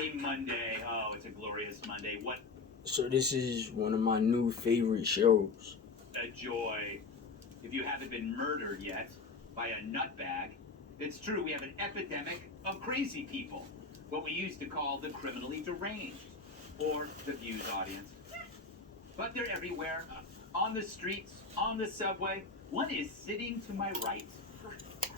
Happy Monday. Oh, it's a glorious Monday. What So this is one of my new favorite shows. a joy. If you haven't been murdered yet by a nutbag, it's true, we have an epidemic of crazy people. What we used to call the criminally deranged, or the Views audience. But they're everywhere. On the streets, on the subway. One is sitting to my right.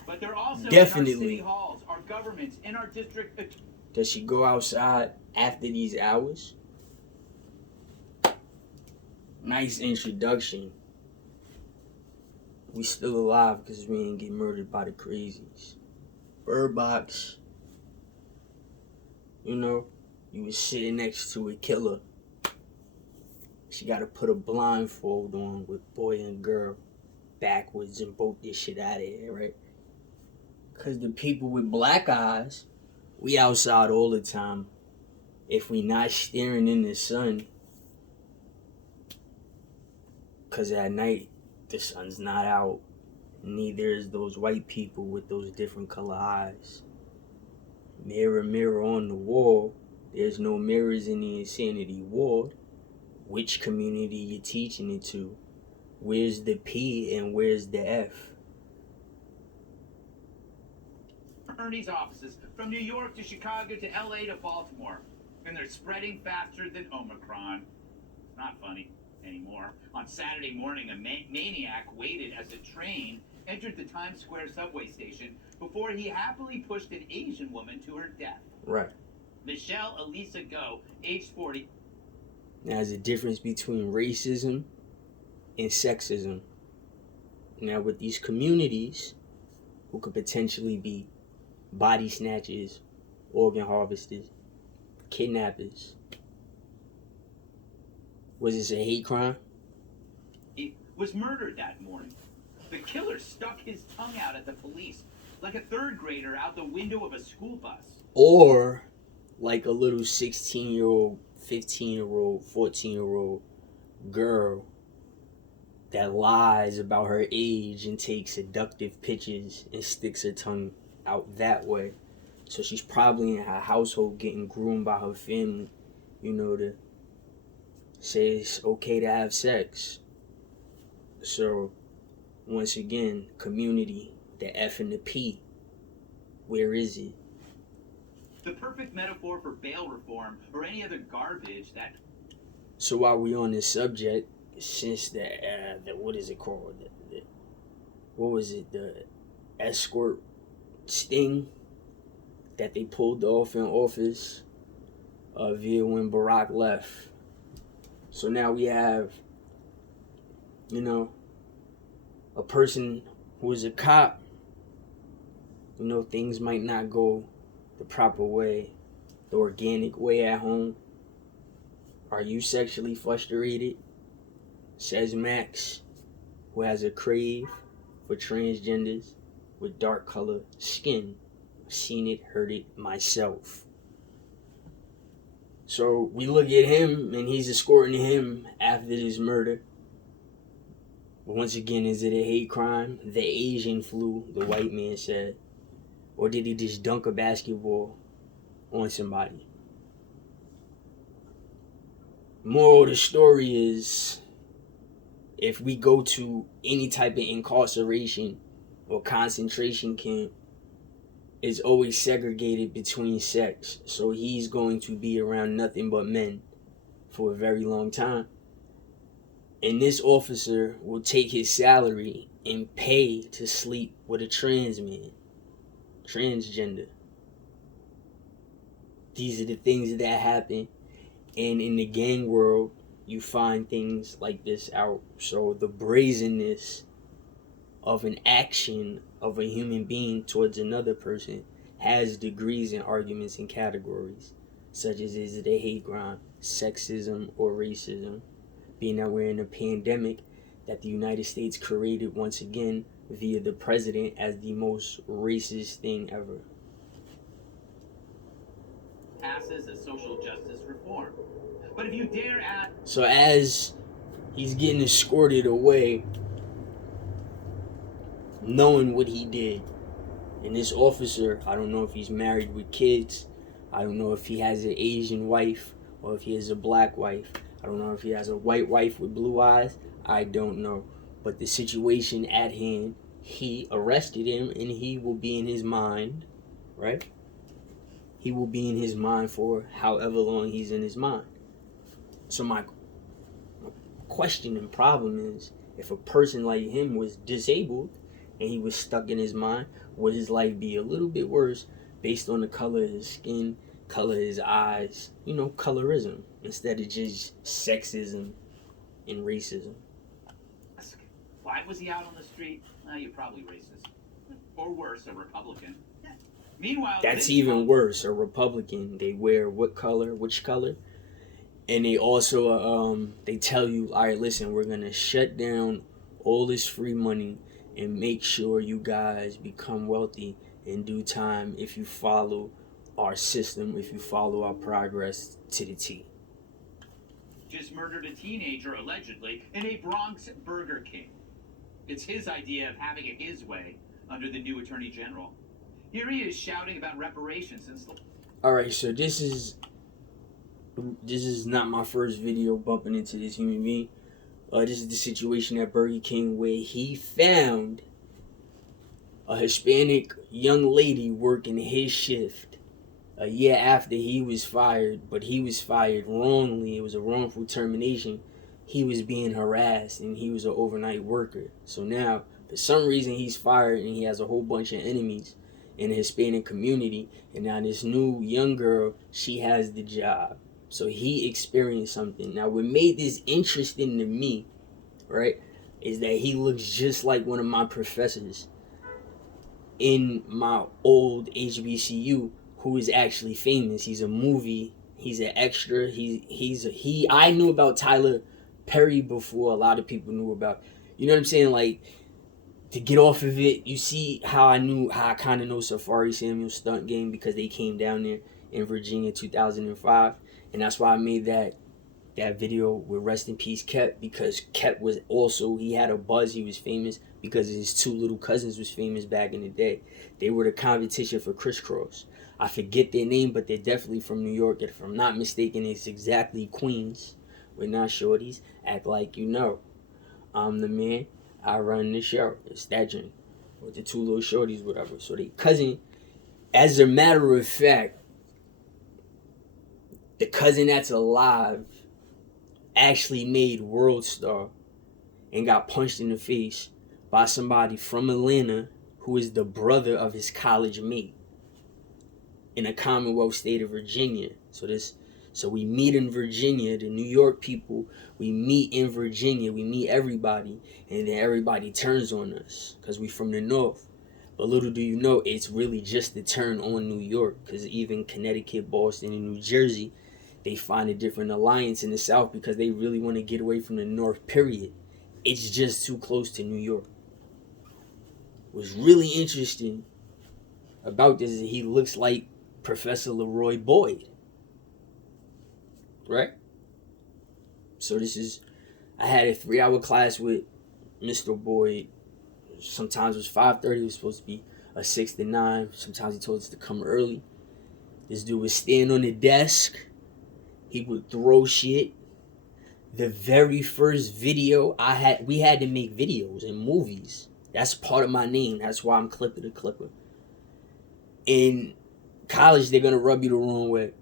But they're also in our city halls, our governments, in our district. Does she go outside after these hours? Nice introduction. We still alive because we didn't get murdered by the crazies. Bird Box. You know, you was sitting next to a killer. She got to put a blindfold on with boy and girl backwards and bolt this shit out of here, right? Because the people with black eyes, we outside all the time. If we not staring in the sun, because at night, the sun's not out. Neither is those white people with those different color eyes. Mirror, mirror on the wall. There's no mirrors in the insanity ward. Which community you teaching it to? Where's the P and where's the F? Ernie's offices, from New York to Chicago to LA to Baltimore. And they're spreading faster than Omicron. It's not funny anymore. On Saturday morning, a maniac waited as a train entered the Times Square subway station before he happily pushed an Asian woman to her death. Right. Michelle Elisa Go, age 40. Now, there's a difference between racism and sexism. Now, with these communities who could potentially be body snatchers, organ harvesters, kidnappers, was this a hate crime? He was murdered that morning. The killer stuck his tongue out at the police like a third grader out the window of a school bus. Or like a little 16-year-old, 15-year-old, 14-year-old girl that lies about her age and takes seductive pictures and sticks her tongue out that way. So she's probably in her household getting groomed by her family, you know, to say it's okay to have sex. So, once again, community, the F and the P, where is it? The perfect metaphor for bail reform or any other garbage that... So while we on this subject, since the what is it called? What was it? The escort sting that they pulled off in office via when Barack left. So now we have, you know, a person who is a cop. You know, things might not go the proper way, the organic way at home. Are you sexually frustrated? Says Max, who has a crave for transgenders with dark color skin. I've seen it, heard it myself. So we look at him and he's escorting him after this murder. But once again, is it a hate crime? The Asian flu, the white man said. Or did he just dunk a basketball on somebody? Moral of the story is, if we go to any type of incarceration or concentration camp, it's always segregated between sex. So he's going to be around nothing but men for a very long time. And this officer will take his salary and pay to sleep with a trans man, transgender. These are the things that happen. And in the gang world, you find things like this out. So the brazenness of an action of a human being towards another person has degrees and arguments and categories, such as is it a hate crime, sexism, or racism, being that we're in a pandemic that the United States created once again via the president as the most racist thing ever. Passes a social justice reform. But if you dare add... So as he's getting escorted away, knowing what he did, and this officer, I don't know if he's married with kids, I don't know if he has an Asian wife or if he has a black wife. I don't know if he has a white wife with blue eyes. I don't know. But the situation at hand, he arrested him and he will be in his mind, right? He will be in his mind for however long he's in his mind. So my question and problem is, if a person like him was disabled and he was stuck in his mind, would his life be a little bit worse based on the color of his skin, color of his eyes, colorism, instead of just sexism and racism? Why was he out on the street? Well, you're probably racist. Or worse, a Republican. Meanwhile, that's even worse. A Republican, they wear what color, which color? And they also, they tell you, all right, listen, we're going to shut down all this free money and make sure you guys become wealthy in due time if you follow our system, if you follow our progress to the T. Just murdered a teenager, allegedly, in a Bronx Burger King. It's his idea of having it his way under the new Attorney General. Here he is shouting about reparations and stuff. All right, so this is not my first video bumping into this human being. This is the situation at Burger King where he found a Hispanic young lady working his shift a year after he was fired, but he was fired wrongly. It was a wrongful termination. He was being harassed and he was an overnight worker. So now, for some reason, he's fired and he has a whole bunch of enemies in the Hispanic community. And now this new young girl, she has the job. So he experienced something. Now, what made this interesting to me, right, is that he looks just like one of my professors in my old HBCU who is actually famous. He's a movie. He's an extra. I knew about Tyler Perry before a lot of people knew about. You know what I'm saying? Like, to get off of it, you see how I kind of know Safari Samuel's stunt game because they came down there in Virginia 2005. And that's why I made that video with Rest in Peace Kep, because Kep was also, he had a buzz, he was famous because his two little cousins was famous back in the day. They were the competition for Crisscross. I forget their name, but they're definitely from New York. If I'm not mistaken, it's exactly Queens. We're not shorties. Act like you know. I'm the man. I run the show. It's that drink. With the two little shorties, whatever. So they cousin, as a matter of fact, the cousin that's alive actually made World Star and got punched in the face by somebody from Atlanta who is the brother of his college mate in a Commonwealth state of Virginia. So we meet in Virginia, the New York people, we meet in Virginia, we meet everybody, and then everybody turns on us because we from the North. But little do you know, it's really just the turn on New York, because even Connecticut, Boston, and New Jersey, they find a different alliance in the South because they really want to get away from the North, period. It's just too close to New York. What's really interesting about this is he looks like Professor Leroy Boyd. Right? So I had a 3-hour class with Mr. Boyd. Sometimes it was 5:30, it was supposed to be a 6 to 9. Sometimes he told us to come early. This dude would stand on the desk. He would throw shit. The very first video we had to make videos and movies. That's part of my name. That's why I'm CLIPHER2CLIPPER. In college, they're going to rub you the wrong way.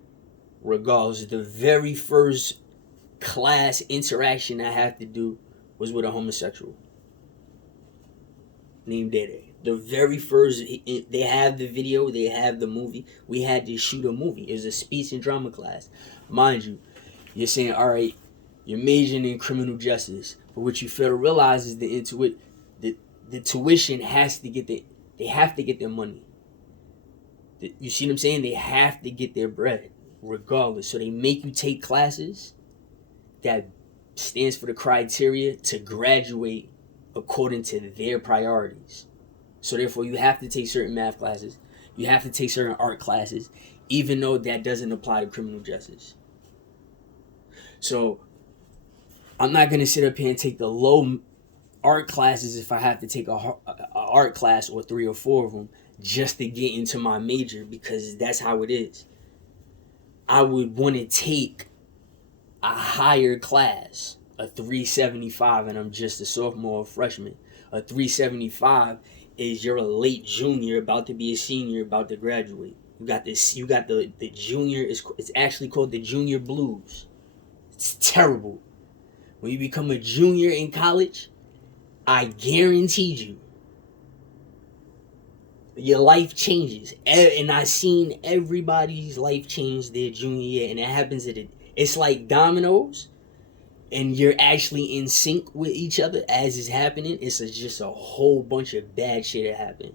Regardless, the very first class interaction I had to do was with a homosexual named Dede. The very first, they have the video, they have the movie. We had to shoot a movie. It was a speech and drama class. Mind you, you're saying, all right, you're majoring in criminal justice. But what you fail to realize is the tuition has to get they have to get their money. You see what I'm saying? They have to get their bread regardless. So they make you take classes that stands for the criteria to graduate according to their priorities. So therefore, you have to take certain math classes. You have to take certain art classes, even though that doesn't apply to criminal justice. So I'm not going to sit up here and take the low art classes if I have to take a art class or 3 or 4 of them just to get into my major, because that's how it is. I would want to take a higher class, a 375, and I'm just a sophomore or freshman. A 375 is you're a late junior, about to be a senior, about to graduate. You got this. You got the junior. It's actually called the junior blues. It's terrible. When you become a junior in college, I guarantee you, your life changes. And I seen everybody's life change their junior year, and it happens at it. It's like dominoes, and you're actually in sync with each other as it's happening. It's just a whole bunch of bad shit that happened.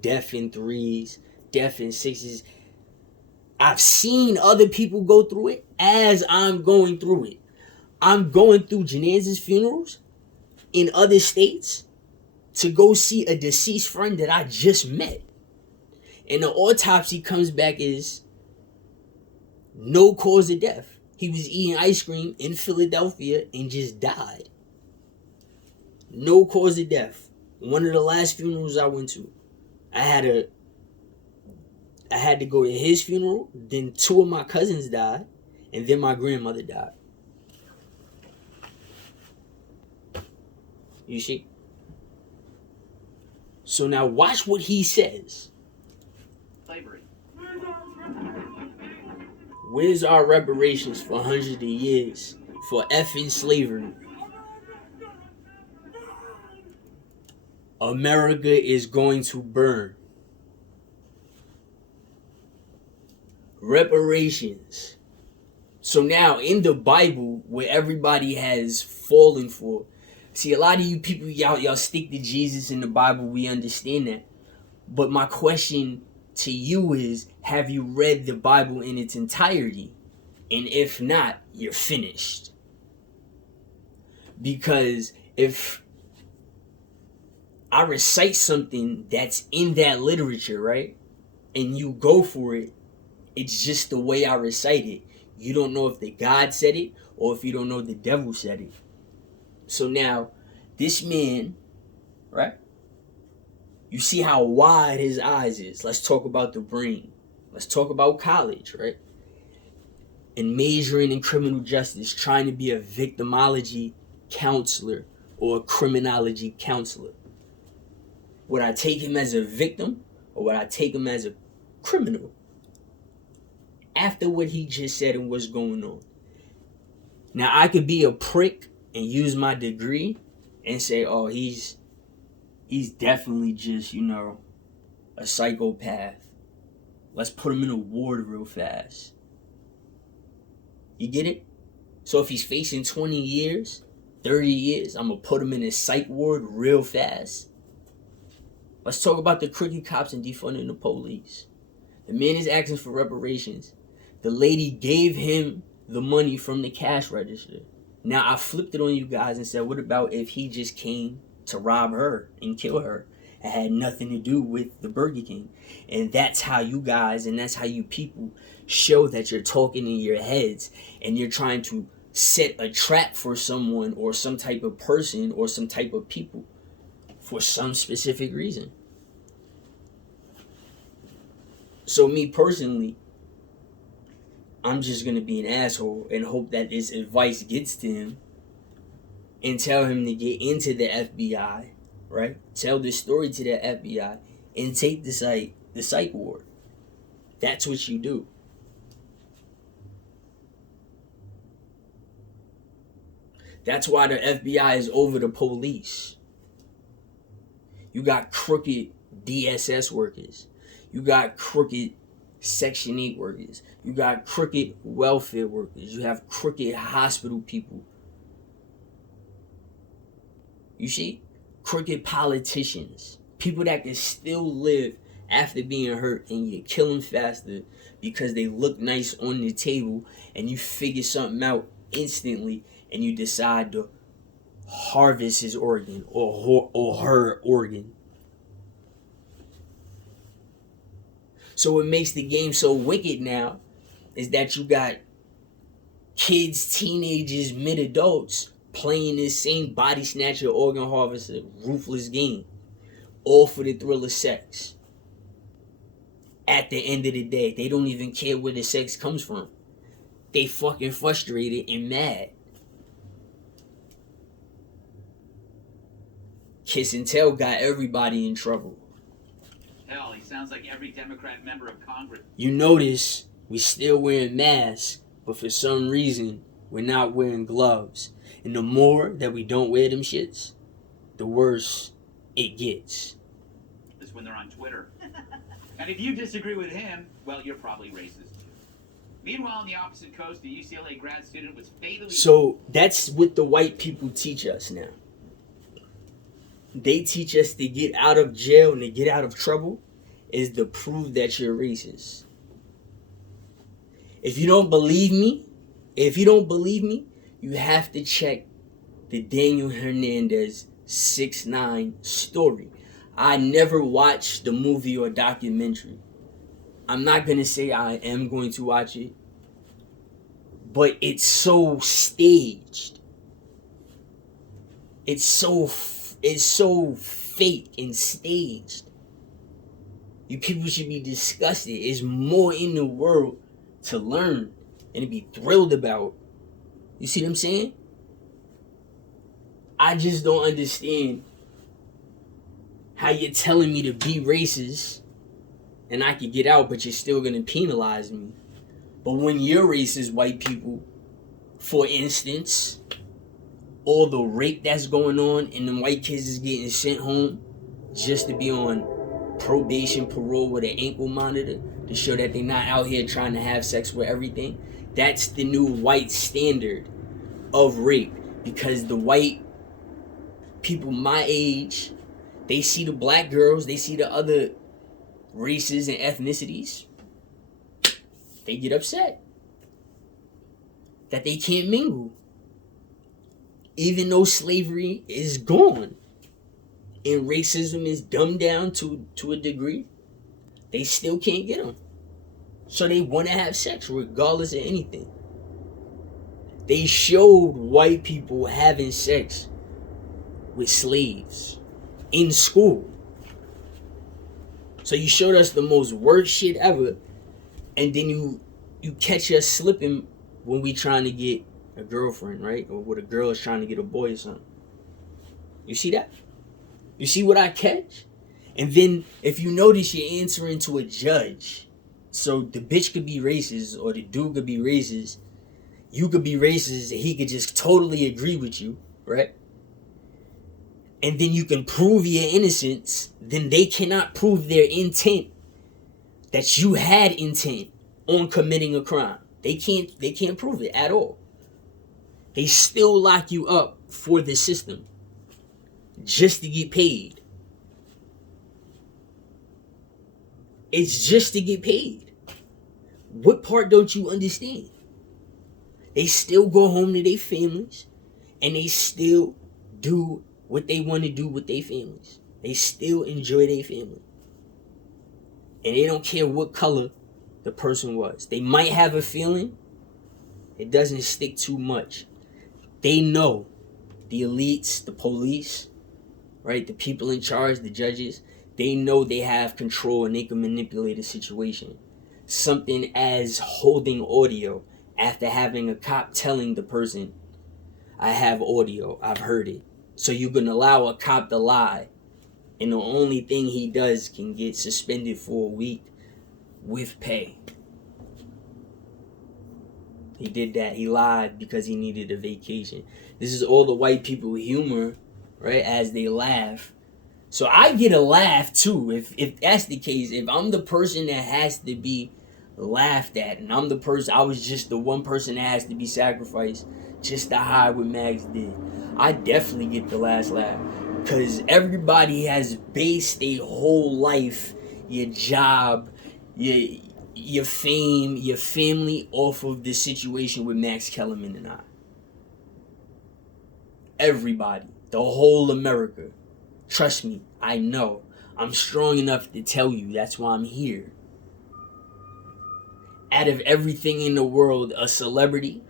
Death in threes, death in sixes. I've seen other people go through it as I'm going through it. I'm going through Janaz's funerals in other states to go see a deceased friend that I just met. And the autopsy comes back as no cause of death. He was eating ice cream in Philadelphia and just died. No cause of death. One of the last funerals I went to, I had to go to his funeral, then two of my cousins died, and then my grandmother died. You see? So now watch what he says. Slavery. Where's our reparations for hundreds of years for effing slavery? America is going to burn. Reparations. So now in the Bible, where everybody has fallen for, see, a lot of you people, y'all stick to Jesus in the Bible. We understand that. But my question to you is, have you read the Bible in its entirety? And if not, you're finished. Because if I recite something that's in that literature, right, and you go for it, it's just the way I recite it. You don't know if the God said it or if you don't know the devil said it. So now, this man, right? You see how wide his eyes is. Let's talk about the brain. Let's talk about college, right? And majoring in criminal justice, trying to be a victimology counselor or a criminology counselor. Would I take him as a victim or would I take him as a criminal? After what he just said and what's going on. Now, I could be a prick and use my degree and say, oh, he's definitely just, a psychopath. Let's put him in a ward real fast. You get it? So if he's facing 20 years, 30 years, I'm going to put him in a psych ward real fast. Let's talk about the crooked cops and defunding the police. The man is asking for reparations. The lady gave him the money from the cash register. Now, I flipped it on you guys and said, what about if he just came to rob her and kill her? It had nothing to do with the Burger King. And that's how you guys and that's how you people show that you're talking in your heads and you're trying to set a trap for someone or some type of person or some type of people for some specific reason. So me personally, I'm just going to be an asshole and hope that this advice gets to him and tell him to get into the FBI, right? Tell this story to the FBI and take the psych ward. That's what you do. That's why the FBI is over the police. You got crooked DSS workers. You got crooked Section 8 workers. You got crooked welfare workers. You have crooked hospital people. You see? Crooked politicians. People that can still live after being hurt and you kill them faster because they look nice on the table and you figure something out instantly and you decide to harvest his organ or her organ. So what makes the game so wicked now is that you got kids, teenagers, mid-adults playing this same body snatcher, organ harvester, ruthless game. All for the thrill of sex. At the end of the day, they don't even care where the sex comes from. they fucking frustrated and mad. Kiss and tell got everybody in trouble. Hell, he sounds like every Democrat member of Congress. You notice we still wearing masks, but for some reason we're not wearing gloves. And the more that we don't wear them shits, the worse it gets. Is when they're on Twitter. And if you disagree with him, well, you're probably racist too. Meanwhile, on the opposite coast, a UCLA grad student was fatally... So that's what the white people teach us now. They teach us to get out of jail and to get out of trouble is to prove that you're racist. If you don't believe me, you have to check the Daniel Hernandez 6ix9ine story. I never watched the movie or documentary. I'm not going to say I am going to watch it, but it's so staged. It's so fake and staged. You people should be disgusted. There's more in the world to learn and to be thrilled about. You see what I'm saying? I just don't understand how you're telling me to be racist and I could get out, but you're still going to penalize me. But when you're racist, white people, for instance, all the rape that's going on and the white kids is getting sent home just to be on probation, parole with an ankle monitor to show that they're not out here trying to have sex with everything. That's the new white standard of rape, because the white people my age, they see the black girls, they see the other races and ethnicities, they get upset that they can't mingle. Even though slavery is gone and racism is dumbed down to a degree, they still can't get them. So they want to have sex regardless of anything. They showed white people having sex with slaves in school. So you showed us the most worst shit ever, and then you catch us slipping when we trying to get a girlfriend, right? Or when a girl is trying to get a boy or something. You see that? You see what I catch? And then if you notice, you're answering to a judge. So the bitch could be racist or the dude could be racist. You could be racist and he could just totally agree with you, right? And then you can prove your innocence. Then they cannot prove their intent, that you had intent on committing a crime. They can't prove it at all. They still lock you up for the system just to get paid. It's just to get paid. What part don't you understand? They still go home to their families and they still do what they want to do with their families. They still enjoy their family. And they don't care what color the person was. They might have a feeling. It doesn't stick too much. They know, the elites, the police, right? The people in charge, the judges, they know they have control and they can manipulate a situation. Something as holding audio after having a cop telling the person, I have audio, I've heard it. So you can allow a cop to lie, and the only thing he does can get suspended for a week with pay. He did that. He lied because he needed a vacation. This is all the white people humor, right? As they laugh. So I get a laugh too. If that's the case, if I'm the person that has to be laughed at, and I'm the person, I was just the one person that has to be sacrificed just to hide what Max did, I definitely get the last laugh. Because everybody has based their whole life, your job, your fame, your family off of the situation with Max Kellerman and I. Everybody. The whole America. Trust me, I know. I'm strong enough to tell you. That's why I'm here. Out of everything in the world, a celebrity.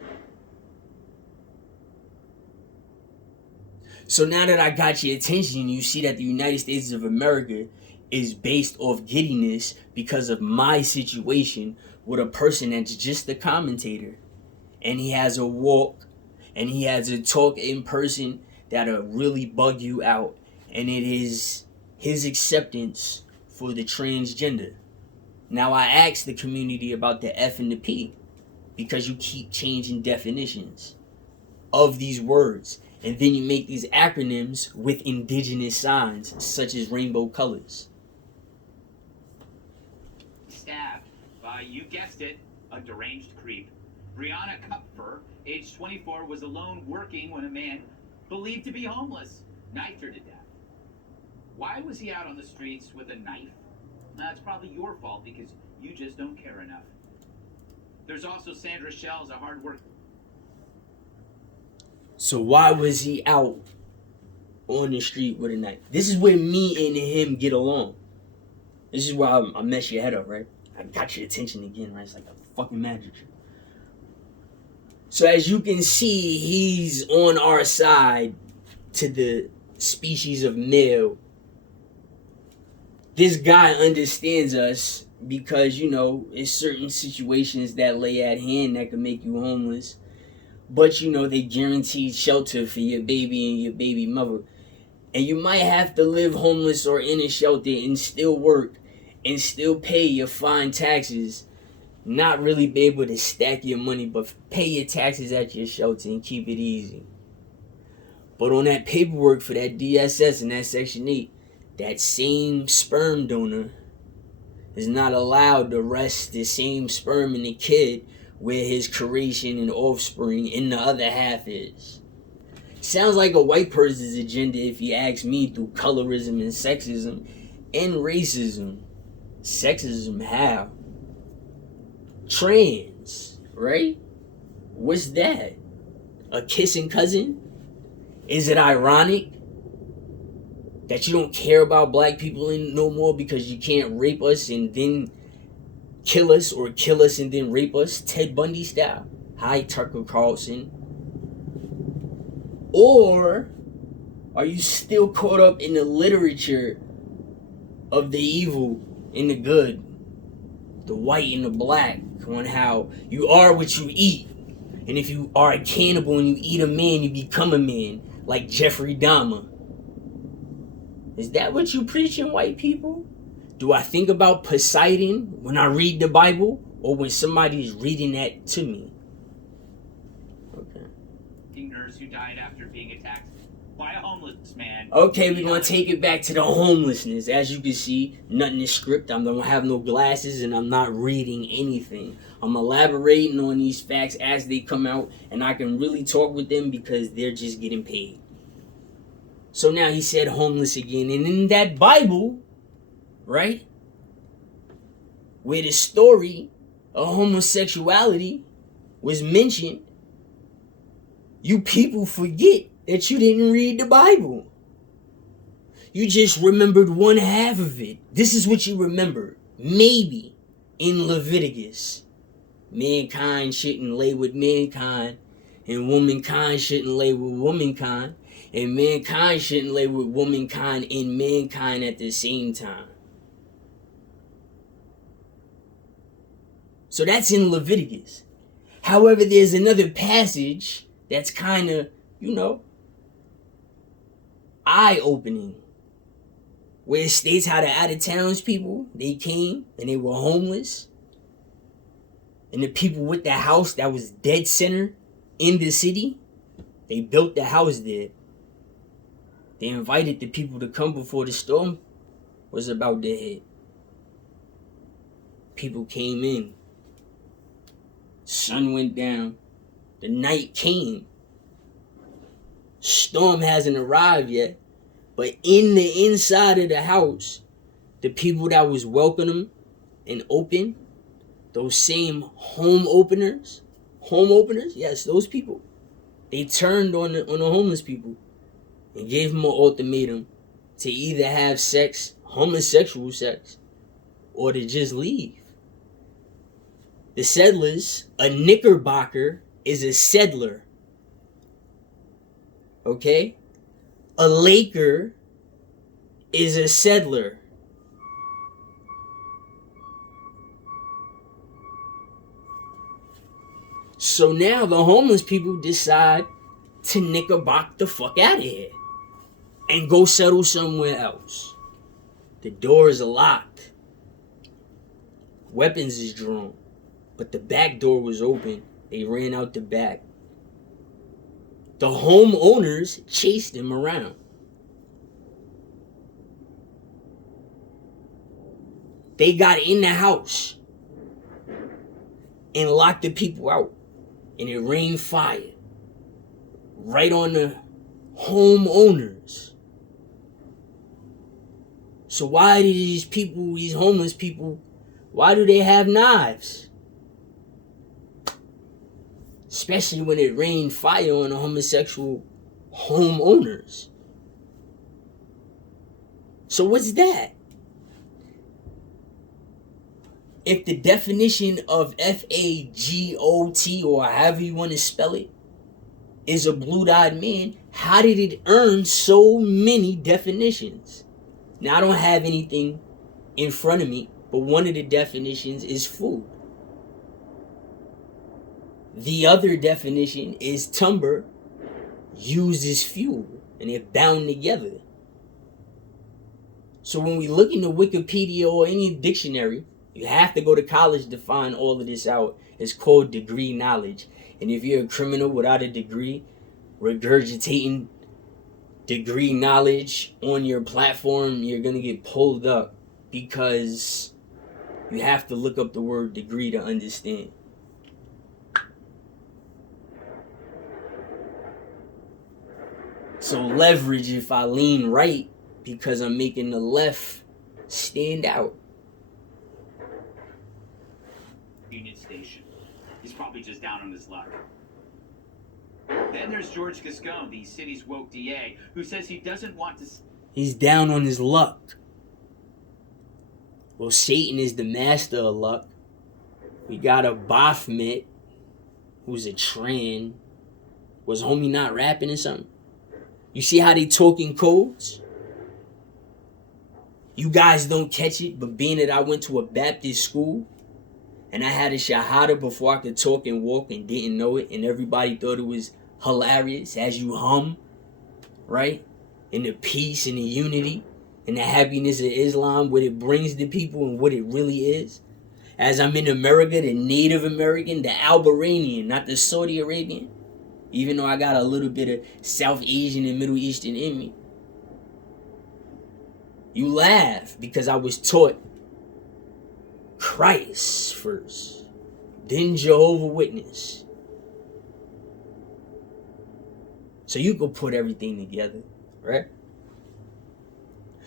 So now that I got your attention, you see that the United States of America is based off giddiness because of my situation with a person that's just a commentator. and he has a walk, and he has a talk in person that'll really bug you out, and it is his acceptance for the transgender. Now, I asked the community about the F and the P because you keep changing definitions of these words, and then you make these acronyms with indigenous signs such as rainbow colors. Stabbed by, you guessed it, a deranged creep. Brianna Kupfer, age 24, was alone working when a man believed to be homeless knifed her to death. Why was he out on the streets with a knife? That's probably your fault because you just don't care enough. There's also Sandra Shell's, a hard worker. So why was he out on the street with a knife? This is where me and him get along. This is why I mess your head up, right? I got your attention again, right? It's like a fucking magic trick. So as you can see, he's on our side to the species of male. This guy understands us because, you know, it's certain situations that lay at hand that can make you homeless. But, you know, they guarantee shelter for your baby and your baby mother. And you might have to live homeless or in a shelter and still work and still pay your fine taxes. Not really be able to stack your money, but pay your taxes at your shelter and keep it easy. But on that paperwork for that DSS and that Section 8, that same sperm donor is not allowed to rest the same sperm in the kid where his creation and offspring in the other half is. Sounds like a white person's agenda if you ask me, through colorism and sexism and racism. Sexism how? Trans, right? What's that? A kissing cousin? Is it ironic that you don't care about black people no more because you can't rape us and then kill us, or kill us and then rape us, Ted Bundy style? Hi, Tucker Carlson. Or are you still caught up in the literature of the evil and the good, the white and the black, on how you are what you eat, and if you are a cannibal and you eat a man, you become a man, like Jeffrey Dahmer? Is that what you preaching, white people? Do I think about Poseidon when I read the Bible, or when somebody is reading that to me? Okay. Nurse who died after being attacked by a homeless man. Okay, we're going to take it back to the homelessness. As you can see, nothing is script. I don't have no glasses and I'm not reading anything. I'm elaborating on these facts as they come out, and I can really talk with them because they're just getting paid. So now he said homeless again. And in that Bible, right, where the story of homosexuality was mentioned, you people forget that you didn't read the Bible. You just remembered one half of it. This is what you remembered. Maybe in Leviticus, mankind shouldn't lay with mankind, and womankind shouldn't lay with womankind, and mankind shouldn't lay with womankind and mankind at the same time. So that's in Leviticus. However, there's another passage that's kind of, you know, eye-opening, where it states how the out-of-towns they came and they were homeless, and the people with the house that was dead center in the city, they built the house there. They invited the people to come before the storm was about to hit. People came in. Sun went down. The night came. Storm hasn't arrived yet, but in the inside of the house, the people that was welcoming and open, those same home openers, yes, those people, they turned on the homeless people and gave them an ultimatum to either have sex, homosexual sex, or to just leave. The settlers, a Knickerbocker is a settler. Okay? A Laker is a settler. So now the homeless people decide to knickerbock the fuck out of here and go settle somewhere else. The doors are locked. Weapons is drawn. But the back door was open. They ran out the back. The homeowners chased them around. They got in the house and locked the people out. And it rained fire right on the homeowners. So why do these people, these homeless people, why do they have knives? Especially when it rained fire on the homosexual homeowners. So what's that? If the definition of FAGOT, or however you want to spell it, is a blue-eyed man, how did it earn so many definitions? Now, I don't have anything in front of me, but one of the definitions is food. The other definition is timber used as fuel, and they're bound together. So when we look into Wikipedia or any dictionary, you have to go to college to find all of this out. It's called degree knowledge. And if you're a criminal without a degree, regurgitating degree knowledge on your platform, you're going to get pulled up, because you have to look up the word degree to understand. So leverage if I lean right, because I'm making the left stand out. Union Station. He's probably just down on his luck. Then there's George Gascon, the city's woke DA, who says he doesn't want to... He's down on his luck. Well, Satan is the master of luck. We got a Baphomet, who's a trans. Was homie not rapping or something? You see how they talking codes? You guys don't catch it, but being that I went to a Baptist school, and I had a shahada before I could talk and walk and didn't know it, and everybody thought it was hilarious as you hum, right? And the peace and the unity and the happiness of Islam, what it brings to people and what it really is. As I'm in America, the Native American, the Albaranian, not the Saudi Arabian, even though I got a little bit of South Asian and Middle Eastern in me. You laugh because I was taught Christ first, then Jehovah's Witness. So you can put everything together, right?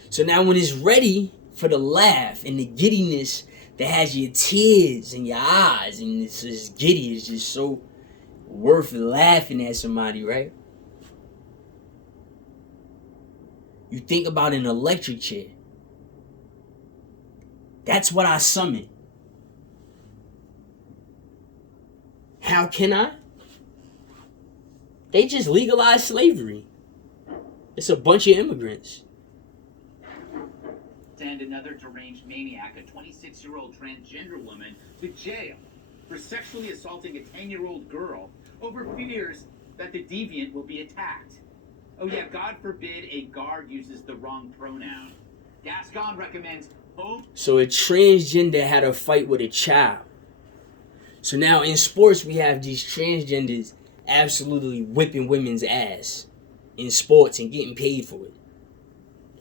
So now when it's ready for the laugh and the giddiness that has your tears in your eyes, and it's just giddy, it's just so worth laughing at somebody, right? You think about an electric chair. That's what I summon. How can I? They just legalized slavery. It's a bunch of immigrants. Send another deranged maniac, a 26-year-old transgender woman, to jail for sexually assaulting a 10-year-old girl over fears that the deviant will be attacked. Oh yeah, God forbid a guard uses the wrong pronoun. Gascon recommends home. So a transgender had a fight with a child. So now in sports, we have these transgenders absolutely whipping women's ass in sports and getting paid for it.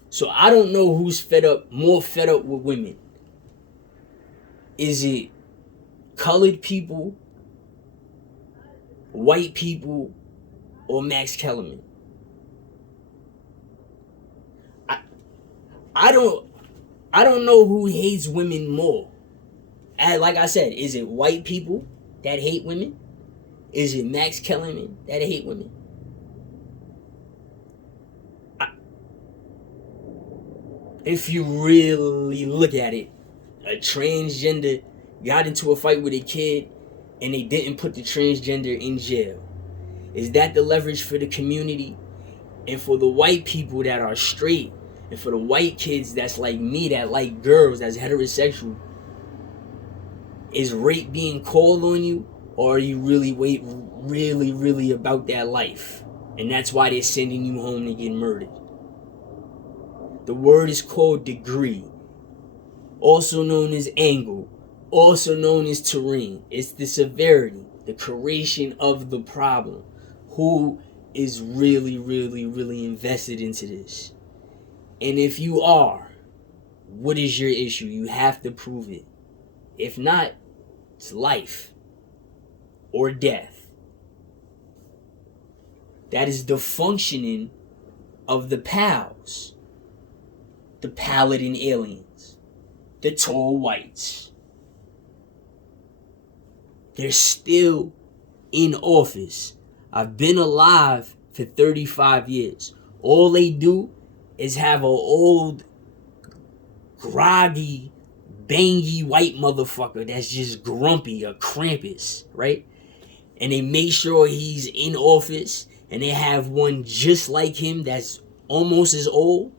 So I don't know who's more fed up with women. Is it colored people, white people, or Max Kellerman? I don't know who hates women more. And like I said, is it white people that hate women? Is it Max Kellerman that hate women? If you really look at it, a transgender got into a fight with a kid and they didn't put the transgender in jail. Is that the leverage for the community? And for the white people that are straight, and for the white kids that's like me, that like girls, that's heterosexual, is rape being called on you Or are you really about that life? And that's why they're sending you home to get murdered. The word is called degree, also known as angle, also known as terrain. It's the severity, the creation of the problem. Who is really invested into this? And if you are, what is your issue? You have to prove it. If not, it's life or death. That is the functioning of the PALs, the Paladin aliens, the tall whites. They're still in office. I've been alive for 35 years. All they do is have an old, groggy, bangy white motherfucker that's just grumpy, a Krampus, right? And they make sure he's in office, and they have one just like him that's almost as old.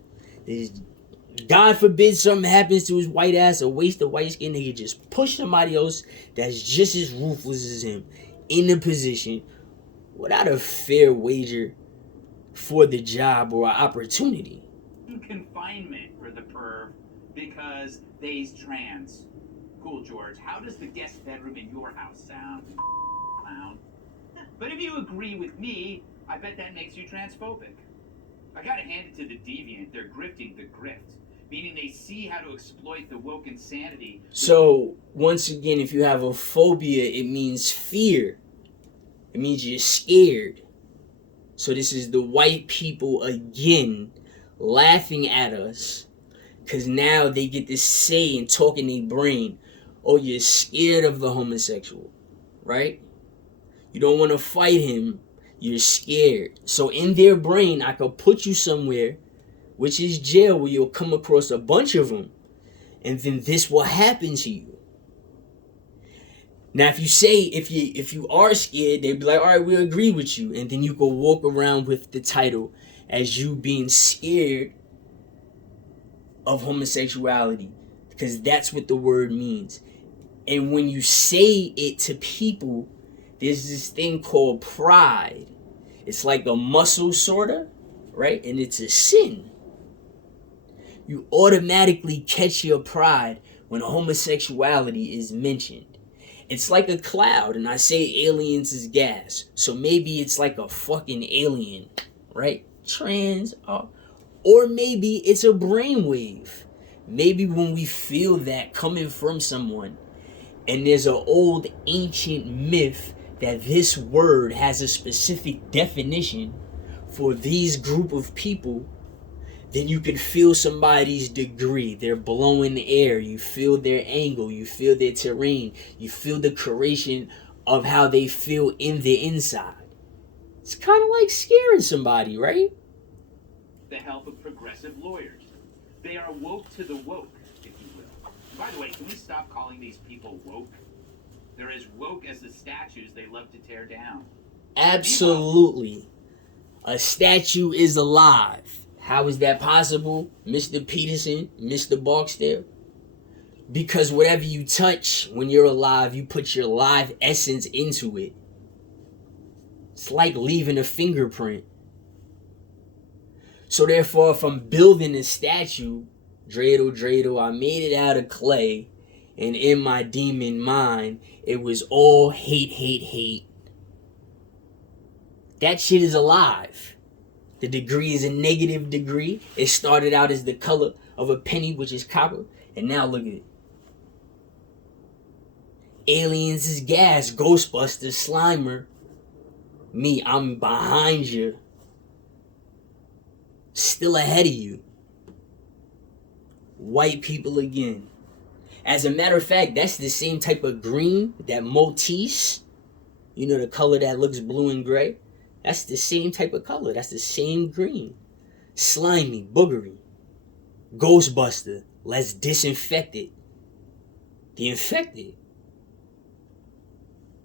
God forbid something happens to his white ass, a waste of white skin, they could just push somebody else that's just as ruthless as him in the position without a fair wager for the job or opportunity. Confinement for the perv because they's trans. Cool, George. How does the guest bedroom in your house sound, clown? But if you agree with me, I bet that makes you transphobic. I gotta hand it to the deviant. They're grifting the grift, meaning they see how to exploit the woke insanity. So, once again, if you have a phobia, it means fear. It means you're scared. So this is the white people again laughing at us because now they get to say and talk in their brain, oh, you're scared of the homosexual, right? You don't want to fight him. You're scared. So in their brain, I could put you somewhere, which is jail, where you'll come across a bunch of them. And then this will happen to you. Now, if you say, if you are scared, they'd be like, all right, we agree with you. And then you go walk around with the title as you being scared of homosexuality. Because that's what the word means. And when you say it to people, there's this thing called pride. It's like a muscle, sorta, right? And it's a sin. You automatically catch your pride when homosexuality is mentioned. It's like a cloud, and I say aliens is gas. So maybe it's like a fucking alien, right? Trans, or maybe it's a brainwave. Maybe when we feel that coming from someone, and there's an old ancient myth that this word has a specific definition for these group of people, then you can feel somebody's degree. They're blowing the air. You feel their angle. You feel their terrain. You feel the creation of how they feel in the inside. It's kind of like scaring somebody, right? The help of progressive lawyers. They are woke to the woke, if you will. By the way, can we stop calling these people woke? They're as woke as the statues they love to tear down. Absolutely. A statue is alive. How is that possible, Mr. Peterson, Mr. Barksdale? Because whatever you touch when you're alive, you put your live essence into it. It's like leaving a fingerprint. So therefore, if I'm building a statue, dreidel, I made it out of clay, and in my demon mind, it was all hate. That shit is alive. The degree is a negative degree. It started out as the color of a penny, which is copper. And now look at it. Aliens is gas. Ghostbusters, Slimer. Me, I'm behind you. Still ahead of you. White people again. As a matter of fact, that's the same type of green, that Maltese. You know, the color that looks blue and gray. That's the same type of color. That's the same green. Slimy, boogery. Ghostbuster. Let's disinfect it. The infected.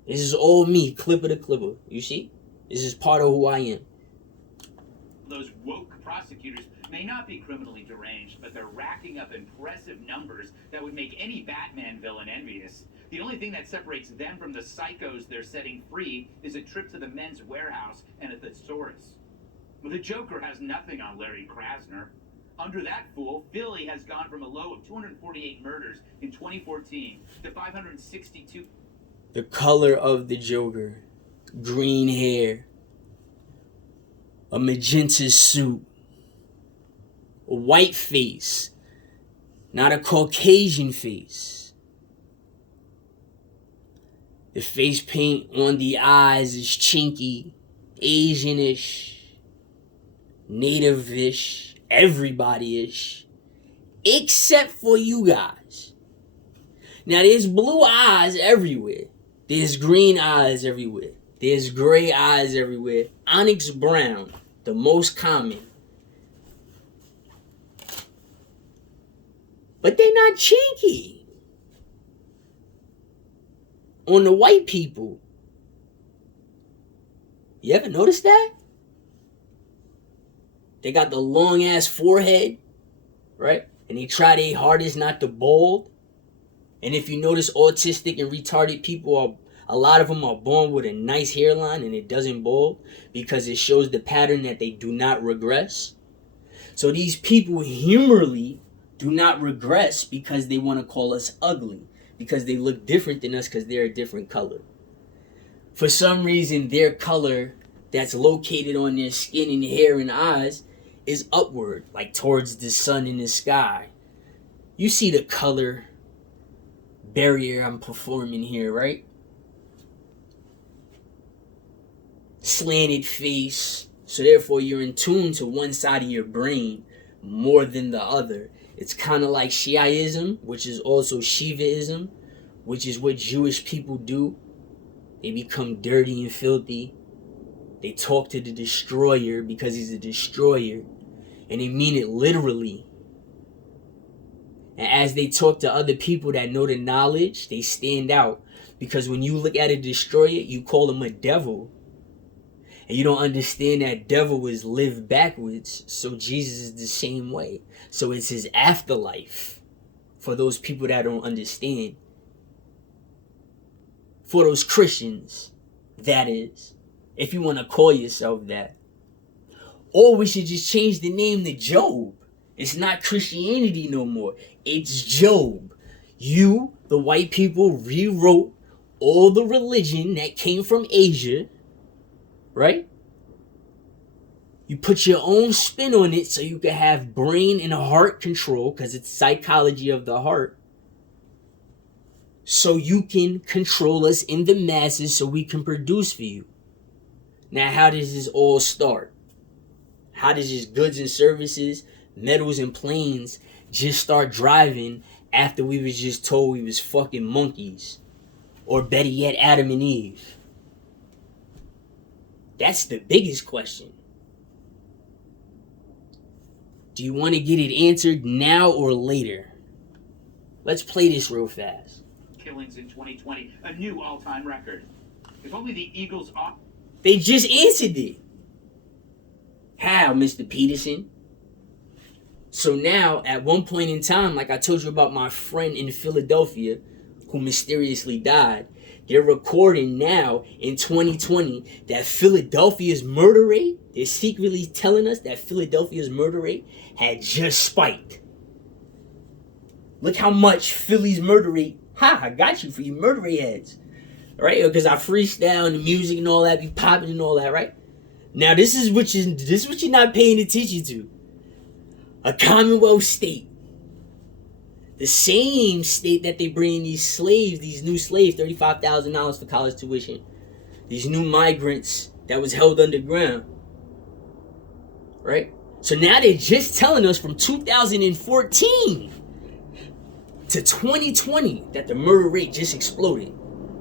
This is all me, Clipper to Clipper. You see? This is part of who I am. Those woke prosecutors may not be criminally deranged, but they're racking up impressive numbers that would make any Batman villain envious. The only thing that separates them from the psychos they're setting free is a trip to the Men's Warehouse and a thesaurus. Well, the Joker has nothing on Larry Krasner. Under that fool, Philly has gone from a low of 248 murders in 2014 to 562. The color of the Joker. Green hair. A magenta suit. A white face. Not a Caucasian face. The face paint on the eyes is chinky, Asianish, native-ish, everybody-ish, except for you guys. Now, there's blue eyes everywhere. There's green eyes everywhere. There's gray eyes everywhere. Onyx brown, the most common. But they're not chinky. On the white people. You ever notice that? They got the long ass forehead, right? And they try their hardest not to bald. And if you notice, autistic and retarded people are, a lot of them are born with a nice hairline and it doesn't bald because it shows the pattern that they do not regress. So these people humorly do not regress because they want to call us ugly, because they look different than us because they're a different color. For some reason, their color that's located on their skin and hair and eyes is upward, like towards the sun in the sky. You see the color barrier I'm performing here, right? Slanted face, so therefore you're in tune to one side of your brain more than the other. It's kind of like Shiaism, which is also Shivaism, which is what Jewish people do. They become dirty and filthy. They talk to the destroyer because he's a destroyer. And they mean it literally. And as they talk to other people that know the knowledge, they stand out. Because when you look at a destroyer, you call him a devil. And you don't understand that devil is lived backwards. So Jesus is the same way. So it's his afterlife. For those people that don't understand. For those Christians, that is. If you want to call yourself that. Or we should just change the name to Job. It's not Christianity no more. It's Job. You, the white people, rewrote all the religion that came from Asia. Right? You put your own spin on it so you can have brain and heart control, because it's psychology of the heart. So you can control us in the masses so we can produce for you. Now, how does this all start? How does this goods and services, metals and planes just start driving after we was just told we was fucking monkeys? Or better yet, Adam and Eve? That's the biggest question. Do you want to get it answered now or later? Let's play this real fast. Killings in 2020, a new all-time record. If only the Eagles off. They just answered it. How, Mr. Peterson? So now, at one point in time, like I told you about my friend in Philadelphia who mysteriously died, they're recording now in 2020 that Philadelphia's murder rate, they're secretly telling us that Philadelphia's murder rate had just spiked. Look how much Philly's murder rate, I got you for you murder rate heads. Right? Because I freestyle and the music and all that be popping and all that, right? Now this is what you're not paying attention to. A Commonwealth state. The same state that they bring these slaves, these new slaves, $35,000 for college tuition. These new migrants that was held underground. Right? So now they're just telling us from 2014 to 2020 that the murder rate just exploded.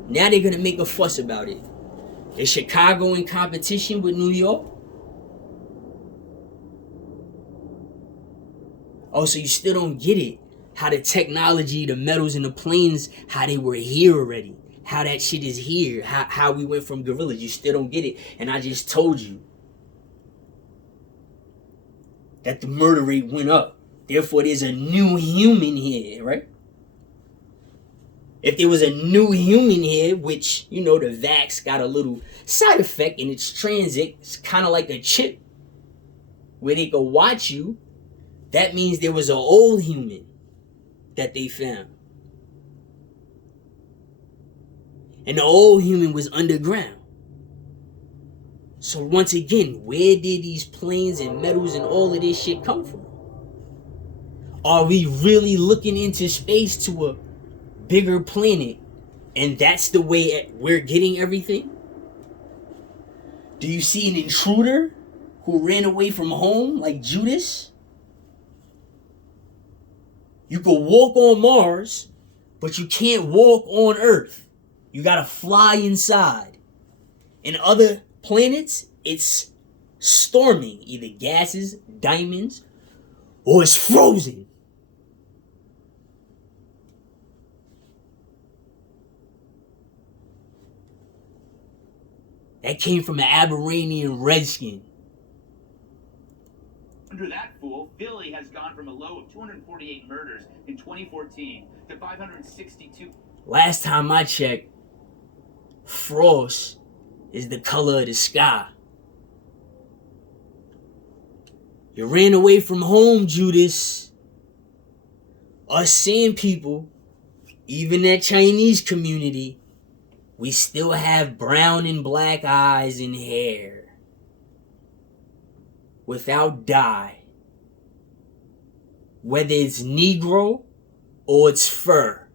Now they're going to make a fuss about it. Is Chicago in competition with New York? Oh, so you still don't get it. How the technology, the metals and the planes, how they were here already. How that shit is here. How we went from gorillas. You still don't get it. And I just told you. that the murder rate went up. Therefore, there's a new human here, right? If there was a new human here, which, you know, the vax got a little side effect in its transit, it's kind of like a chip where they could watch you, that means there was an old human that they found. And the old human was underground. So once again, where did these planes and metals and all of this shit come from? Are we really looking into space to a bigger planet, and that's the way we're getting everything? Do you see an intruder who ran away from home like Judas? You could walk on Mars, but you can't walk on Earth. You gotta fly inside. In other planets, it's storming, either gases, diamonds, or it's frozen. That came from an Aberranian redskin. Under that fool, Philly has gone from a low of 248 murders in 2014 to 562. Last time I checked, frost is the color of the sky. You ran away from home, Judas. Us sand people, even that Chinese community, we still have brown and black eyes and hair. Without dye. Whether it's Negro or it's fur.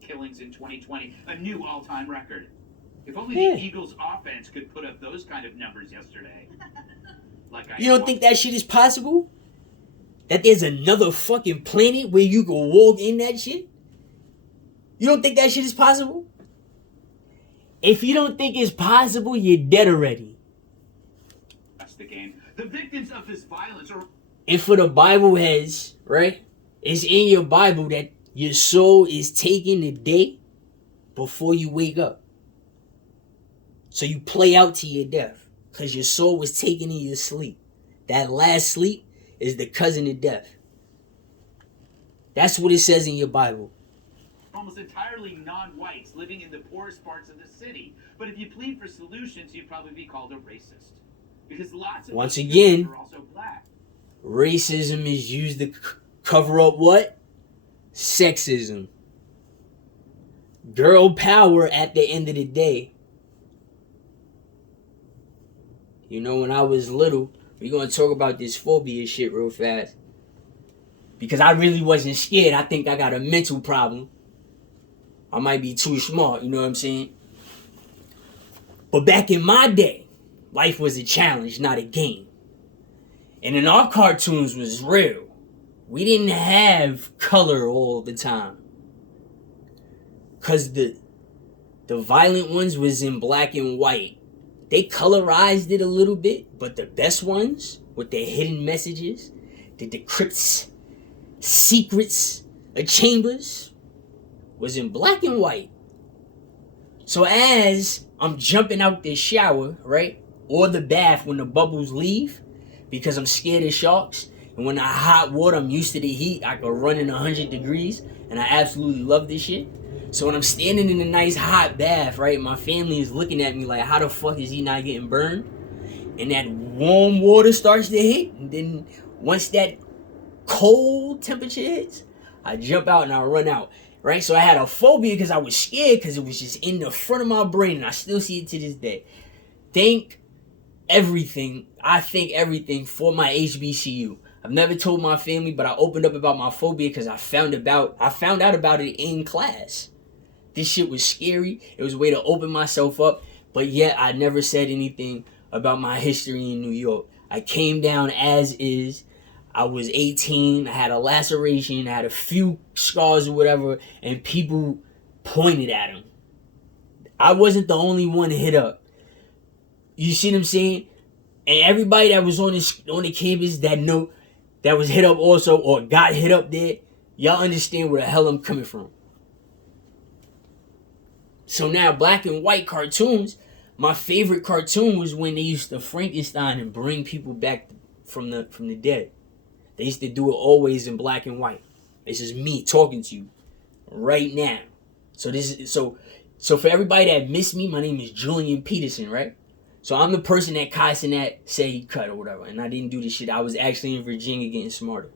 Killings in 2020, a new all-time record. If only Yeah. the Eagles' offense could put up those kind of numbers yesterday. You don't think that shit is possible? That there's another fucking planet where you can walk in that shit? You don't think that shit is possible? If you don't think it's possible, you're dead already. That's the game. The victims of this violence are... And for the Bible heads, right? It's in your Bible that your soul is taken the day before you wake up. So you play out to your death. Because your soul was taken in your sleep. That last sleep is the cousin of death. That's what it says in your Bible. almost entirely non-whites living in the poorest parts of the city. But if you plead for solutions, you'd probably be called a racist. Because lots of Once these again, are also black. Racism is used to cover up what? Sexism. Girl power at the end of the day. You know, when I was little, we're going to talk about this phobia shit real fast. Because I really wasn't scared. I think I got a mental problem. I might be too smart, you know what I'm saying? But back in my day, life was a challenge, not a game. And in our cartoons was real. We didn't have color all the time. Because the violent ones was in black and white. They colorized it a little bit, but the best ones with their hidden messages, the decrypts, secrets of chambers, was in black and white. So as I'm jumping out the shower, right, or the bath when the bubbles leave, because I'm scared of sharks, and when I hot water, I'm used to the heat, I can run in 100 degrees, and I absolutely love this shit. So when I'm standing in a nice hot bath, right, my family is looking at me like, how the fuck is he not getting burned? And that warm water starts to hit, and then once that cold temperature hits, I jump out and I run out, right? So I had a phobia because I was scared because it was just in the front of my brain, and I still see it to this day. I think everything for my HBCU. I've never told my family, but I opened up about my phobia because I found out about it in class. This shit was scary. It was a way to open myself up, but yet I never said anything about my history in New York. I came down as is. I was 18. I had a laceration. I had a few scars or whatever, and people pointed at him. I wasn't the only one hit up. You see what I'm saying? And everybody that was on the campus that was hit up also or got hit up there, y'all understand where the hell I'm coming from. So now black and white cartoons, My favorite cartoon was when they used to Frankenstein and bring people back from the dead. They used to do it always in black and white. This is me talking to you right now. So for everybody that missed me, my name is Julian Peterson, right? So I'm the person that Kyson that said he cut or whatever, and I didn't do this shit. I was actually in Virginia getting smarter.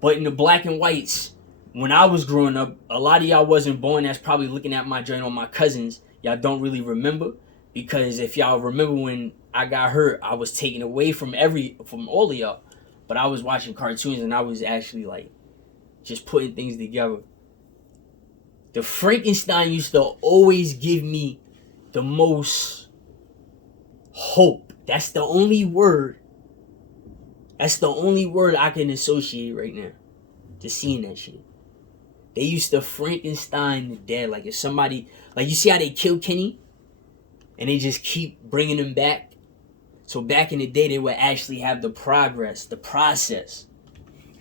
But in the black and whites, when I was growing up, a lot of y'all wasn't born. That's probably looking at my joint on my cousins. Y'all don't really remember, because if y'all remember when I got hurt, I was taken away from all of y'all. But I was watching cartoons and I was actually like just putting things together. The Frankenstein used to always give me the most hope. That's the only word I can associate right now to seeing that shit. They used to Frankenstein the dead. Like if somebody, like you see how they kill Kenny and they just keep bringing him back. So back in the day, they would actually have the process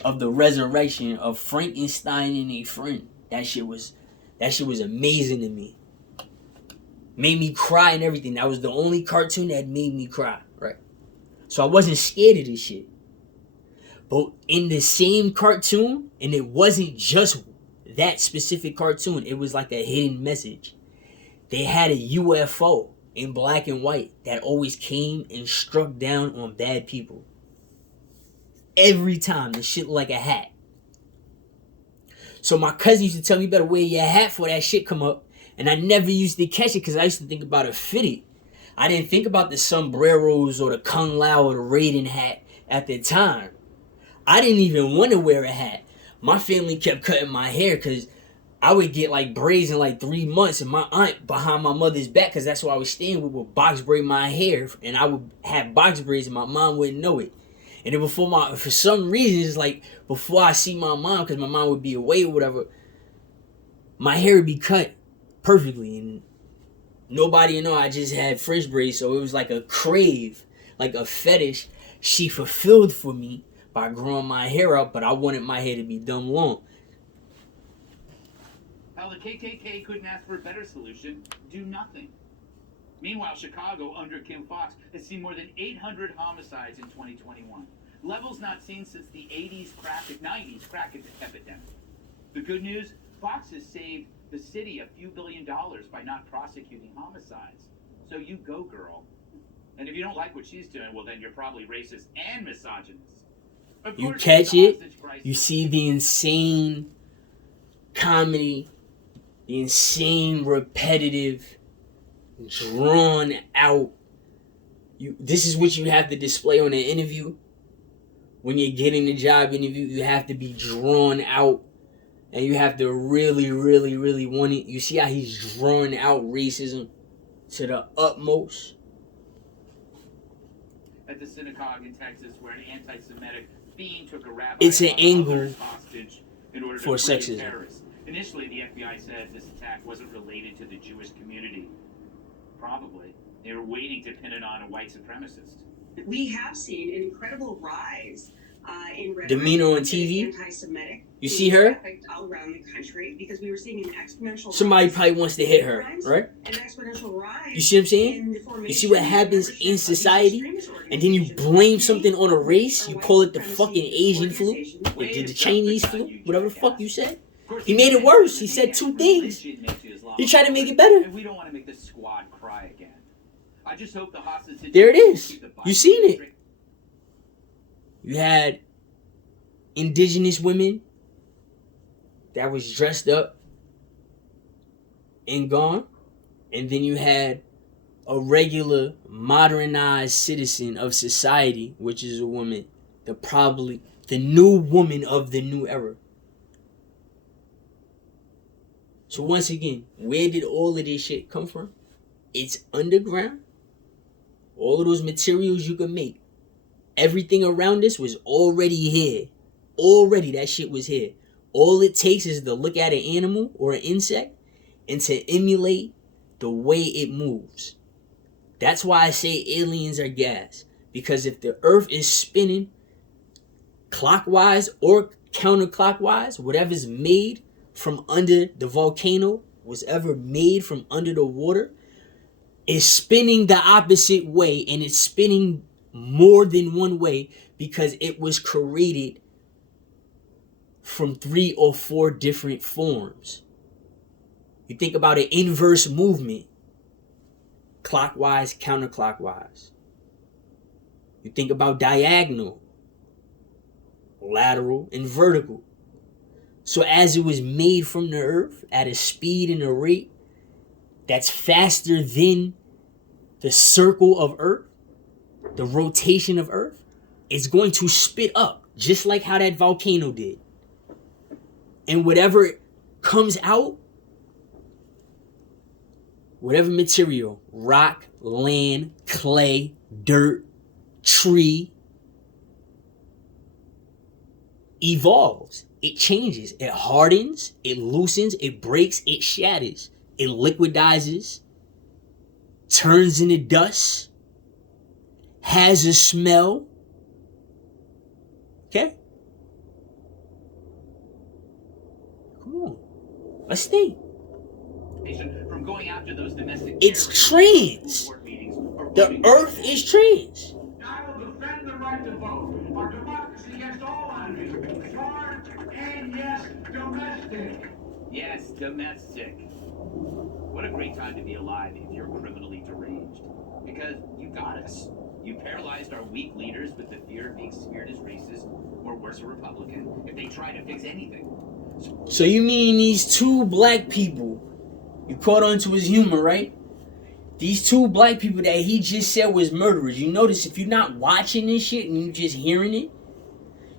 of the resurrection of Frankenstein and a friend. That shit was amazing to me. Made me cry and everything. That was the only cartoon that made me cry, right? So I wasn't scared of this shit. But in the same cartoon, and it wasn't just that specific cartoon, it was like a hidden message. They had a UFO in black and white that always came and struck down on bad people. Every time, the shit like a hat. So my cousin used to tell me, better wear your hat for that shit come up. And I never used to catch it because I used to think about it fitted. I didn't think about the sombreros or the Kung Lao or the Raiden hat at the time. I didn't even want to wear a hat. My family kept cutting my hair because I would get like braids in like 3 months, and my aunt behind my mother's back, because that's where I was staying with, would box braid my hair, and I would have box braids and my mom wouldn't know it. And then for some reason, it's like before I see my mom, because my mom would be away or whatever, my hair would be cut perfectly, and nobody would know I just had French braids. So it was like a crave, like a fetish she fulfilled for me by growing my hair out, but I wanted my hair to be done long. How the KKK couldn't ask for a better solution, do nothing. Meanwhile, Chicago, under Kim Fox, has seen more than 800 homicides in 2021. Levels not seen since the 90s crack epidemic. The good news, Fox has saved the city a few $1 billion by not prosecuting homicides. So you go, girl. And if you don't like what she's doing, well, then you're probably racist and misogynist. You catch it, you see the insane comedy, the insane repetitive, drawn out. This is what you have to display on an interview. When you're getting the job interview, you have to be drawn out, and you have to really, really, really want it. You see how he's drawing out racism to the utmost. At the synagogue in Texas, where an anti-Semitic fiend took a rabbi, it's an angle hostage in order for to free sexism. Terrorists. Initially, the FBI said this attack wasn't related to the Jewish community. Probably. They were waiting to pin it on a white supremacist. We have seen an incredible rise in demeanor on TV. Anti-Semitic. You see her? All around the country, because we were seeing an exponential. Somebody probably wants to hit her, right? An exponential rise. You see what I'm saying? You see what happens in society, and then you blame something on a race. You call it the fucking Asian flu, or the Chinese flu, whatever the fuck you said. He made it worse. He said 2 things. He tried to make it better. And we don't want to make this squad cry again. I just hope the hostage. There it is. You seen it. You had indigenous women that was dressed up and gone, and then you had a regular modernized citizen of society, which is a woman, the new woman of the new era. So once again, where did all of this shit come from? It's underground. All of those materials you can make. Everything around us was already here. Already that shit was here. All it takes is to look at an animal or an insect and to emulate the way it moves. That's why I say aliens are gas. Because if the earth is spinning clockwise or counterclockwise, whatever's made from under the volcano was ever made from under the water, is spinning the opposite way, and it's spinning more than one way because it was created from 3 or 4 different forms. You think about an inverse movement, clockwise, counterclockwise. You think about diagonal, lateral, and vertical. So as it was made from the earth at a speed and a rate that's faster than the circle of earth, the rotation of earth, it's going to spit up, just like how that volcano did. And whatever comes out, whatever material, rock, land, clay, dirt, tree, evolves. It changes. It hardens. It loosens. It breaks. It shatters. It liquidizes. Turns into dust. Has a smell. Okay? Come on. Let's think. From going after those domestic It's trans. The earth is trans. I will defend the right to vote. Our democracy against all enemies. Foreign and, yes, domestic. Yes, domestic. What a great time to be alive if you're criminally deranged. Because you got us. You paralyzed our weak leaders with the fear of being smeared as racist or worse, a Republican if they try to fix anything. So you mean these 2 black people, you caught on to his humor, right? These 2 black people that he just said was murderers. You notice if you're not watching this shit and you're just hearing it,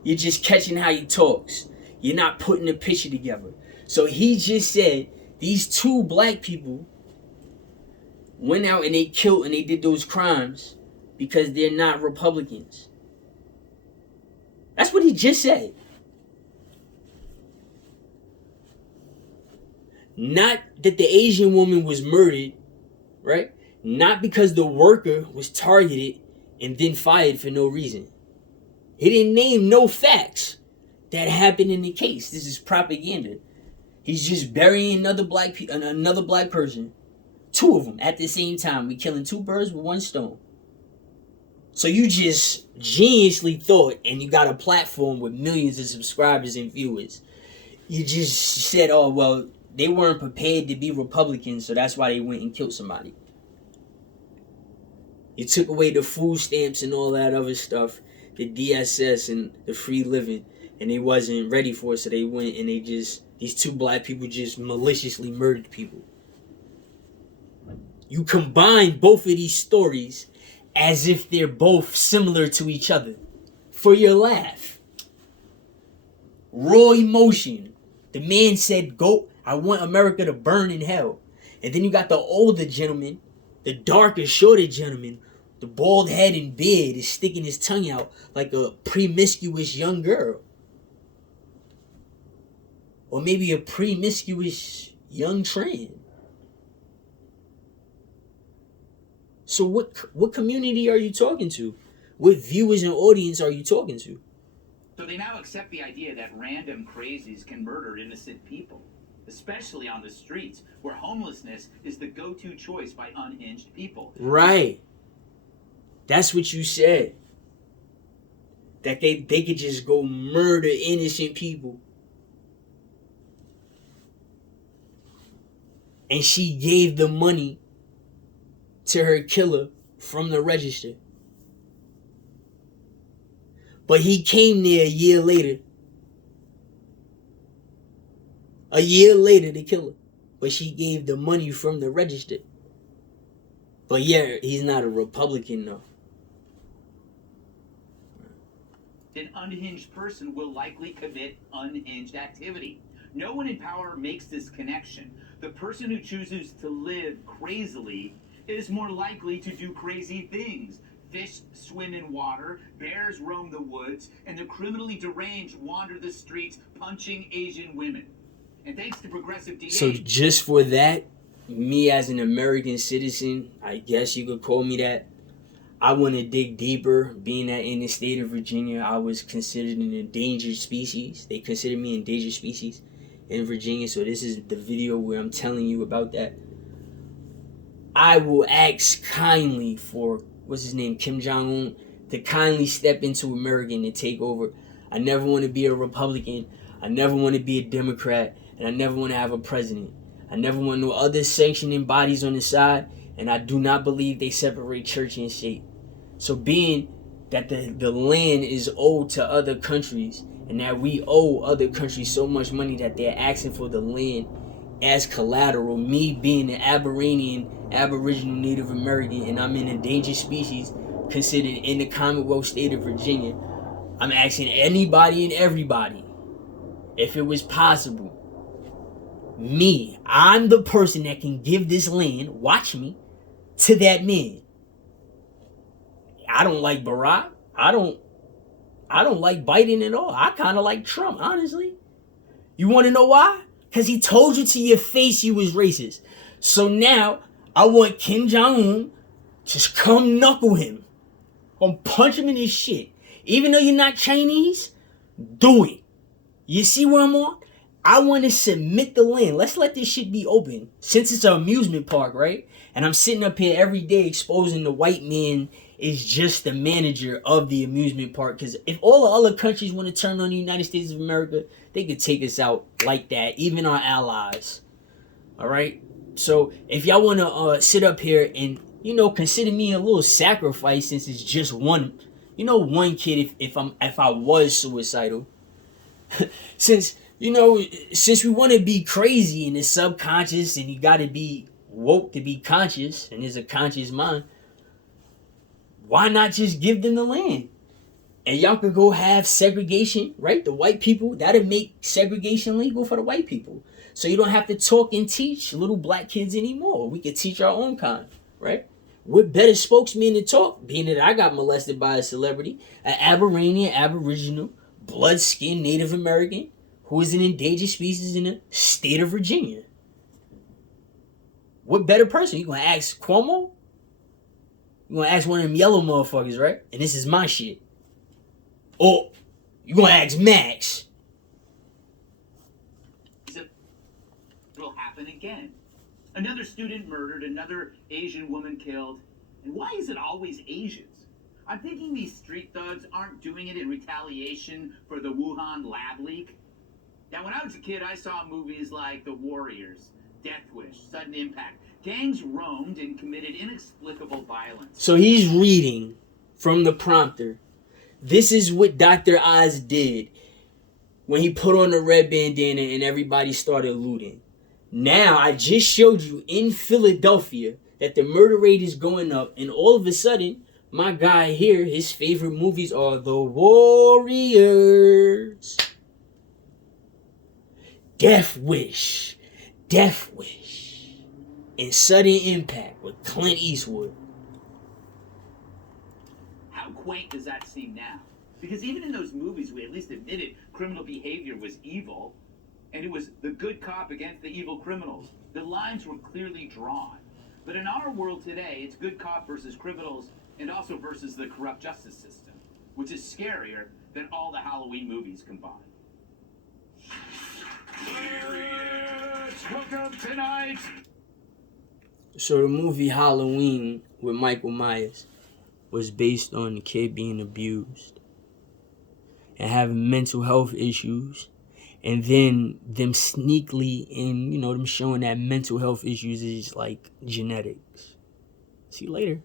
you're just catching how he talks. You're not putting the picture together. So he just said these 2 black people went out and they killed and they did those crimes because they're not Republicans. That's what he just said. Not that the Asian woman was murdered, right? Not because the worker was targeted and then fired for no reason. He didn't name no facts that happened in the case. This is propaganda. He's just burying another black person. 2 of them at the same time. We killing 2 birds with 1 stone. So you just geniusly thought, and you got a platform with millions of subscribers and viewers. You just said, oh, well, they weren't prepared to be Republicans, so that's why they went and killed somebody. You took away the food stamps and all that other stuff, the DSS and the free living, and they wasn't ready for it, so they went and these 2 black people just maliciously murdered people. You combine both of these stories as if they're both similar to each other for your laugh. Raw emotion. The man said, go, I want America to burn in hell. And then you got the older gentleman, the darker, shorter gentleman, the bald head and beard is sticking his tongue out like a promiscuous young girl. Or maybe a promiscuous young trans. So what community are you talking to? What viewers and audience are you talking to? So they now accept the idea that random crazies can murder innocent people, especially on the streets, where homelessness is the go-to choice by unhinged people. Right. That's what you said. That they could just go murder innocent people. And she gave the money to her killer from the register. But he came there a year later. A year later to kill her. But she gave the money from the register. But yeah, he's not a Republican though. An unhinged person will likely commit unhinged activity. No one in power makes this connection. The person who chooses to live crazily is more likely to do crazy things. Fish swim in water, bears roam the woods, and the criminally deranged wander the streets punching Asian women. And thanks to progressive DA... So just for that, me as an American citizen, I guess you could call me that, I want to dig deeper, being that in the state of Virginia, I was considered an endangered species. They consider me an endangered species in Virginia, so this is the video where I'm telling you about that. I will ask kindly for, what's his name, Kim Jong-un, to kindly step into America and take over. I never want to be a Republican. I never want to be a Democrat. And I never want to have a president. I never want no other sanctioning bodies on the side. And I do not believe they separate church and state. So being that the land is owed to other countries, and that we owe other countries so much money that they're asking for the land as collateral, me being an Aboriginal Native American, and I'm an endangered species considered in the Commonwealth state of Virginia, I'm asking anybody and everybody, if it was possible, I'm the person that can give this land, watch me, to that man. I don't like Barack. I don't like Biden at all. I kind of like Trump, honestly. You want to know why? Because he told you to your face he was racist. So now I want Kim Jong-un just come knuckle him. I'm punch him in his shit. Even though you're not Chinese, do it. You see where I'm on? I want to submit the land. Let's let this shit be open. Since it's an amusement park, right? And I'm sitting up here every day exposing the white man is just the manager of the amusement park. Because if all the other countries want to turn on the United States of America, they could take us out like that. Even our allies. All right? So if y'all want to sit up here and, consider me a little sacrifice, since it's just one kid, if I was suicidal. Since we want to be crazy in the subconscious, and you got to be woke to be conscious, and there's a conscious mind, why not just give them the land? And y'all could go have segregation, right? The white people, that'll make segregation legal for the white people. So you don't have to talk and teach little black kids anymore. We could teach our own kind, right? What better spokesman to talk, being that I got molested by a celebrity, an Aboriginal, blood-skinned Native American, who is an endangered species in the state of Virginia. What better person? You gonna ask Cuomo? You gonna ask one of them yellow motherfuckers, right? And this is my shit. Or you gonna ask Max? It'll happen again. Another student murdered, another Asian woman killed. And why is it always Asians? I'm thinking these street thugs aren't doing it in retaliation for the Wuhan lab leak. Now, when I was a kid, I saw movies like The Warriors, Death Wish, Sudden Impact. Gangs roamed and committed inexplicable violence. So he's reading from the prompter. This is what Dr. Oz did when he put on the red bandana and everybody started looting. Now, I just showed you in Philadelphia that the murder rate is going up, and all of a sudden, my guy here, his favorite movies are The Warriors, Death Wish, and Sudden Impact with Clint Eastwood. How quaint does that seem now? Because even in those movies, we at least admitted criminal behavior was evil, and it was the good cop against the evil criminals. The lines were clearly drawn. But in our world today, it's good cop versus criminals, and also versus the corrupt justice system, which is scarier than all the Halloween movies combined. Welcome tonight. So the movie Halloween with Michael Myers was based on the kid being abused and having mental health issues, and then them sneakily in, them showing that mental health issues is like genetics. See you later.